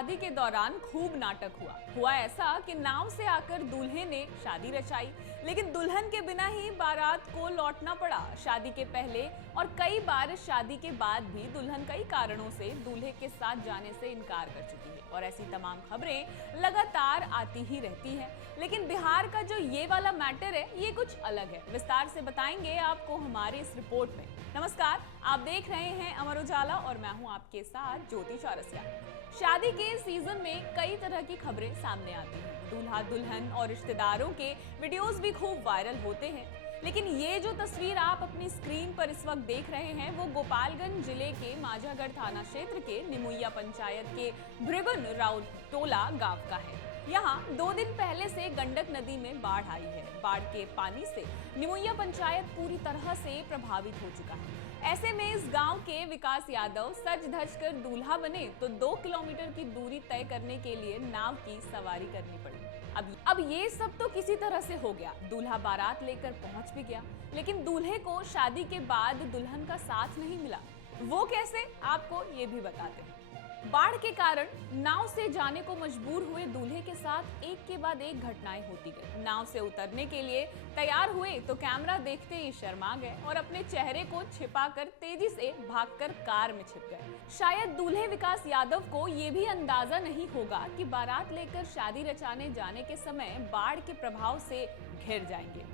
शादी के दौरान खूब नाटक हुआ ऐसा कि नाव से आकर दूल्हे ने शादी रचाई, लेकिन दुल्हन के बिना ही बारात को लौटना पड़ा। शादी के पहले और कई बार शादी के बाद भी दुल्हन कई कारणों से दूल्हे के साथ जाने से इनकार कर चुकी है और ऐसी तमाम खबरें लगातार आती ही रहती है। लेकिन बिहार का जो ये वाला मैटर है ये कुछ अलग है। विस्तार से बताएंगे आपको हमारे इस रिपोर्ट में। नमस्कार, आप देख रहे हैं अमर उजाला और मैं हूं आपके साथ ज्योति चौरसिया। शादी के सीजन में कई तरह की खबरें सामने आती हैं। दूल्हा दुल्हन और रिश्तेदारों के वीडियोस भी खूब वायरल होते हैं। लेकिन ये जो तस्वीर आप अपनी स्क्रीन पर इस वक्त देख रहे हैं वो गोपालगंज जिले के माझागढ़ थाना क्षेत्र के निमुइया पंचायत के भृगुन राउटोला गांव का है। यहाँ 2 दिन पहले से गंडक नदी में बाढ़ आई है। बाढ़ के पानी से निमुइया पंचायत पूरी तरह से प्रभावित हो चुका है। ऐसे में इस गांव के विकास यादव सज धज कर दूल्हा बने तो 2 किलोमीटर की दूरी तय करने के लिए नाव की सवारी करनी पड़ी। अब ये सब तो किसी तरह से हो गया। दूल्हा बारात लेकर पहुंच भी गया, लेकिन दूल्हे को शादी के बाद दुल्हन का साथ नहीं मिला। वो कैसे, आपको ये भी बताते हैं। बाढ़ के कारण नाव से जाने को मजबूर हुए दूल्हे के साथ एक के बाद एक घटनाएं होती गई। नाव से उतरने के लिए तैयार हुए तो कैमरा देखते ही शर्मा गए और अपने चेहरे को छिपाकर तेजी से भागकर कार में छिप गए। शायद दूल्हे विकास यादव को ये भी अंदाजा नहीं होगा कि बारात लेकर शादी रचाने जाने के समय बाढ़ के प्रभाव से घिर जाएंगे।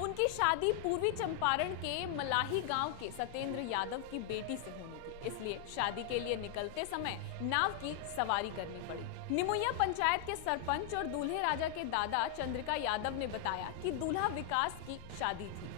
उनकी शादी पूर्वी चंपारण के मलाही गांव के सत्येंद्र यादव की बेटी से होनी थी, इसलिए शादी के लिए निकलते समय नाव की सवारी करनी पड़ी। निमुइया पंचायत के सरपंच और दूल्हे राजा के दादा चंद्रिका यादव ने बताया कि दूल्हा विकास की शादी थी।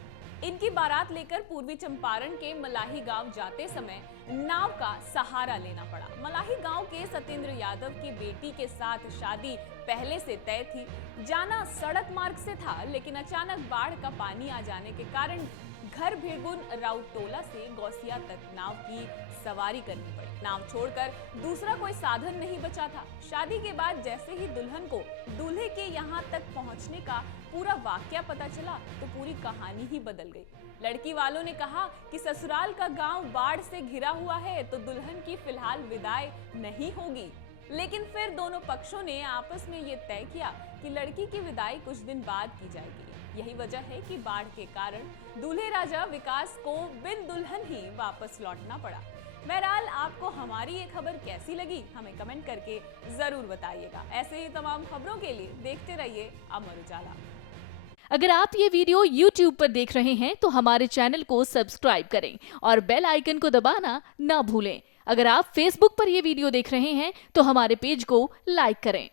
इनकी बारात लेकर पूर्वी चंपारण के मलाही गांव जाते समय नाव का सहारा लेना पड़ा। मलाही गांव के सत्येंद्र यादव की बेटी के साथ शादी पहले से तय थी। जाना सड़क मार्ग से था, लेकिन अचानक बाढ़ का पानी आ जाने के कारण घर भृगुन राउटोला से गौसिया तक नाव की सवारी करनी पड़ी। नाव छोड़कर दूसरा कोई साधन नहीं बचा था। शादी के बाद जैसे ही दुल्हन को दूल्हे के यहाँ तक पहुँचने का पूरा वाकया पता चला तो पूरी कहानी ही बदल गई। लड़की वालों ने कहा कि ससुराल का गांव बाढ़ से घिरा हुआ है तो दुल्हन की फिलहाल विदाई नहीं होगी। लेकिन फिर दोनों पक्षों ने आपस में ये तय किया कि लड़की की विदाई कुछ दिन बाद की जाएगी। यही वजह है कि बाढ़ के कारण दूल्हे राजा विकास को बिन दुल्हन ही वापस लौटना पड़ा। बहरहाल आपको हमारी ये खबर कैसी लगी हमें कमेंट करके जरूर बताइएगा। ऐसे ही तमाम खबरों के लिए देखते रहिए अमर उजाला। अगर आप ये वीडियो YouTube पर देख रहे हैं तो हमारे चैनल को सब्सक्राइब करें और बेल आइकन को दबाना ना भूलें। अगर आप Facebook पर ये वीडियो देख रहे हैं तो हमारे पेज को लाइक करें।